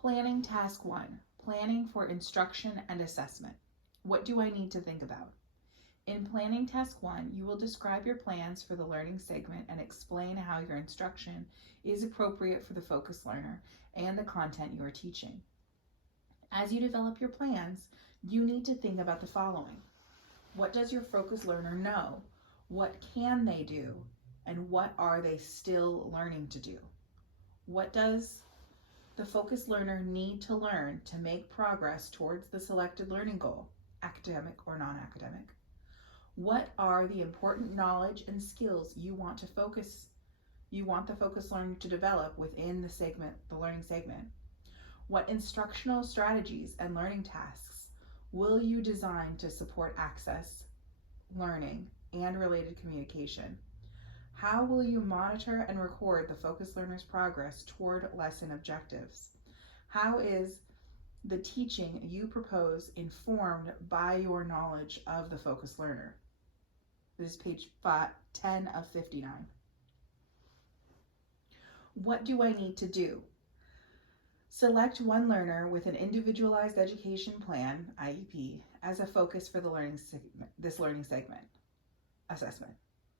Planning task 1, planning for instruction and assessment. What do I need to think about? In planning task 1, you will describe your plans for the learning segment and explain how your instruction is appropriate for the focus learner and the content you are teaching. As you develop your plans, you need to think about the following. What does your focus learner know? What can they do? And what are they still learning to do? What does the focus learner need to learn to make progress towards the selected learning goal, academic or non-academic? What are the important knowledge and skills you want the focus learner to develop within the learning segment? What instructional strategies and learning tasks will you design to support access, learning, and related communication? How will you monitor and record the focus learner's progress toward lesson objectives? How is the teaching you propose informed by your knowledge of the focus learner? This is page 10 of 59. What do I need to do? Select one learner with an individualized education plan, IEP, as a focus for this learning segment assessment.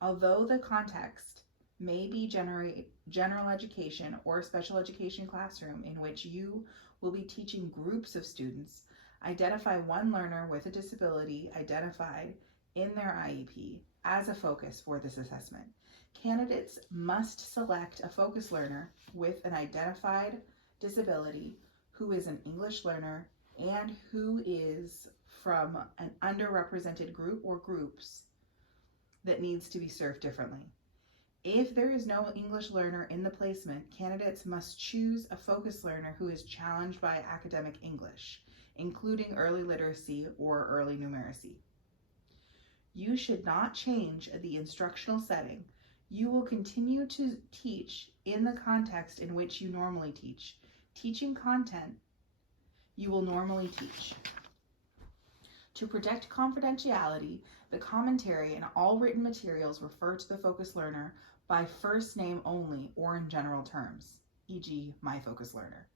Although the context may be general education or special education classroom in which you will be teaching groups of students, identify one learner with a disability identified in their IEP as a focus for this assessment. Candidates must select a focus learner with an identified disability who is an English learner and who is from an underrepresented group or groups that needs to be served differently. If there is no English learner in the placement, candidates must choose a focus learner who is challenged by academic English, including early literacy or early numeracy. You should not change the instructional setting. You will continue to teach in the context in which you normally teach, teaching content you will normally teach. To protect confidentiality, the commentary and all written materials refer to the focus learner by first name only or in general terms, e.g. my focus learner.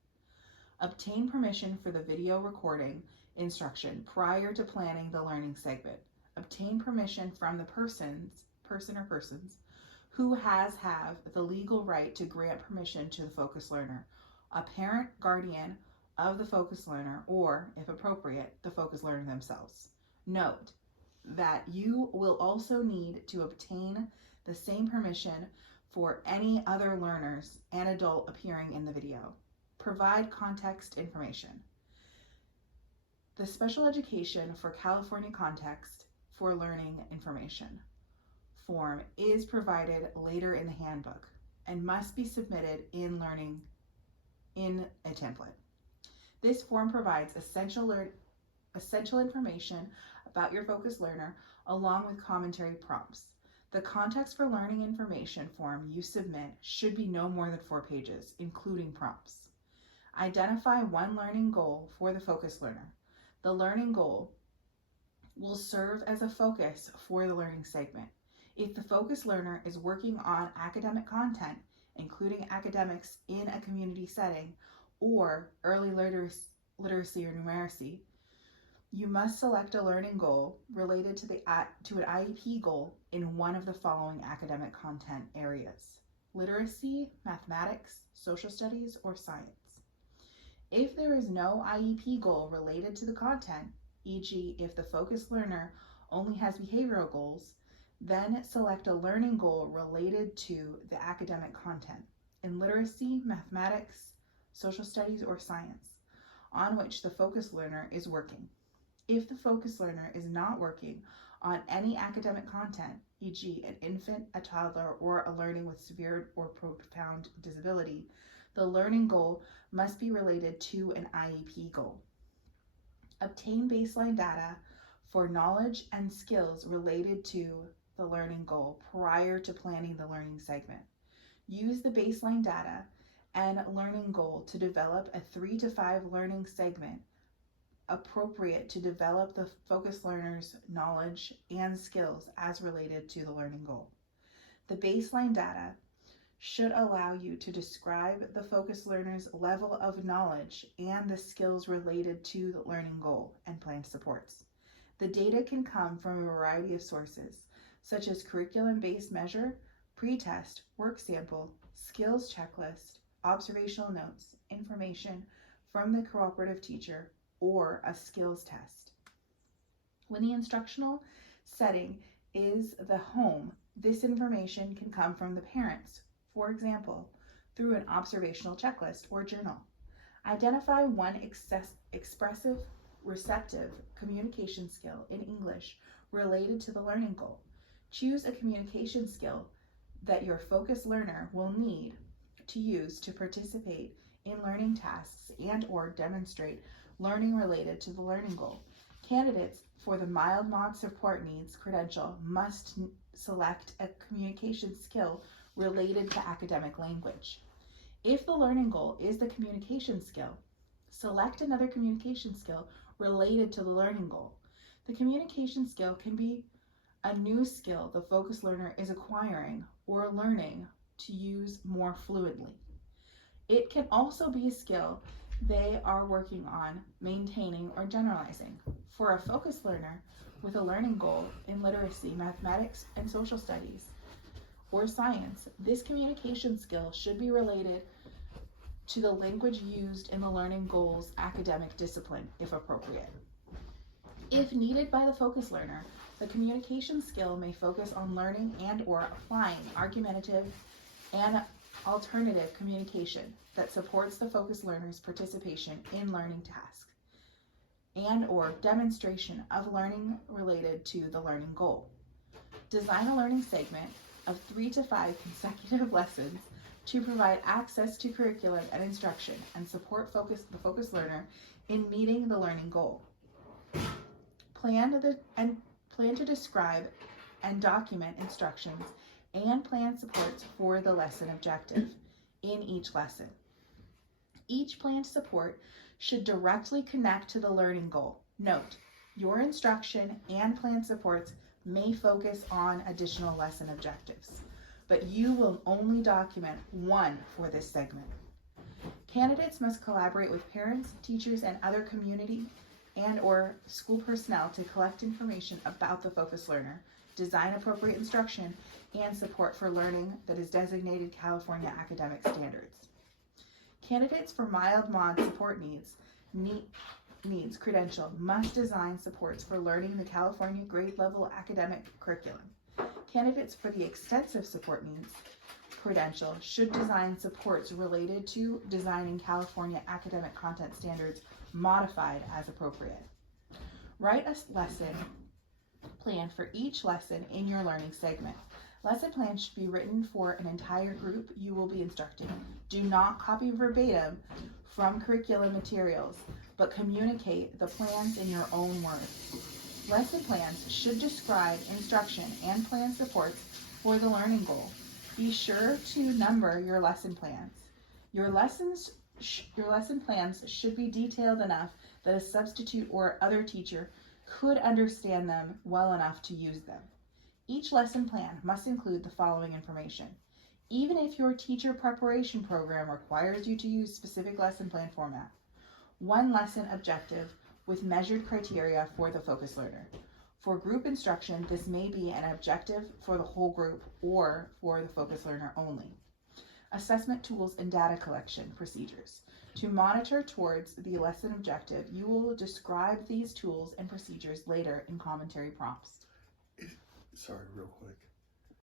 Obtain permission for the video recording instruction prior to planning the learning segment. Obtain permission from the person or persons who have the legal right to grant permission to the focus learner, a parent, guardian of the focus learner, or, if appropriate, the focus learner themselves. Note that you will also need to obtain the same permission for any other learners and adult appearing in the video. Provide context information. The Special Education for California Context for Learning Information form is provided later in the handbook and must be submitted in a template. This form provides essential information about your focus learner along with commentary prompts. The context for learning information form you submit should be no more than 4 pages, including prompts. Identify one learning goal for the focus learner. The learning goal will serve as a focus for the learning segment. If the focus learner is working on academic content, including academics in a community setting, or early literacy or numeracy, you must select a learning goal related to an IEP goal in one of the following academic content areas: literacy, mathematics, social studies, or science. If there is no IEP goal related to the content, e.g. if the focus learner only has behavioral goals, then select a learning goal related to the academic content in literacy, mathematics, social studies, or science, on which the focus learner is working. If the focus learner is not working on any academic content, e.g. an infant, a toddler, or a learning with severe or profound disability, the learning goal must be related to an IEP goal. Obtain baseline data for knowledge and skills related to the learning goal prior to planning the learning segment. Use the baseline data and learning goal to develop a 3 to 5 learning segment appropriate to develop the focus learner's knowledge and skills as related to the learning goal. The baseline data should allow you to describe the focus learner's level of knowledge and the skills related to the learning goal and planned supports. The data can come from a variety of sources, such as curriculum-based measure, pre-test, work sample, skills checklist, observational notes, information from the cooperative teacher, or a skills test. When the instructional setting is the home, this information can come from the parents, for example, through an observational checklist or journal. Identify one expressive, receptive communication skill in English related to the learning goal. Choose a communication skill that your focus learner will need to use to participate in learning tasks and or demonstrate learning related to the learning goal. Candidates for the mild mod support needs credential must select a communication skill related to academic language. If the learning goal is the communication skill, select another communication skill related to the learning goal. The communication skill can be a new skill the focus learner is acquiring or learning to use more fluently. It can also be a skill they are working on maintaining or generalizing. For a focus learner with a learning goal in literacy, mathematics, and social studies, or science, this communication skill should be related to the language used in the learning goal's academic discipline, if appropriate. If needed by the focus learner, the communication skill may focus on learning and or applying argumentative and alternative communication that supports the focus learner's participation in learning tasks and or demonstration of learning related to the learning goal. Design a learning segment of 3 to 5 consecutive lessons to provide access to curriculum and instruction and support the focus learner in meeting the learning goal. Plan to describe and document instructions and plan supports for the lesson objective in each lesson. Each planned support should directly connect to the learning goal. Note, your instruction and plan supports may focus on additional lesson objectives, but you will only document one for this segment. Candidates must collaborate with parents, teachers, and other community and or school personnel to collect information about the focus learner, design appropriate instruction, and support for learning that is designated California academic standards. Candidates for mild mod support needs credential must design supports for learning the California grade level academic curriculum. Candidates for the extensive support needs credential should design supports related to designing California academic content standards modified as appropriate. Write a lesson plan for each lesson in your learning segment. Lesson plans should be written for an entire group you will be instructing. Do not copy verbatim from curriculum materials, but communicate the plans in your own words. Lesson plans should describe instruction and plan supports for the learning goal. Be sure to number your lesson plans. Your lesson plans should be detailed enough that a substitute or other teacher could understand them well enough to use them. Each lesson plan must include the following information. Even if your teacher preparation program requires you to use specific lesson plan format, one lesson objective with measured criteria for the focus learner. For group instruction, this may be an objective for the whole group or for the focus learner only. Assessment tools and data collection procedures. To monitor towards the lesson objective, you will describe these tools and procedures later in commentary prompts. Sorry, real quick.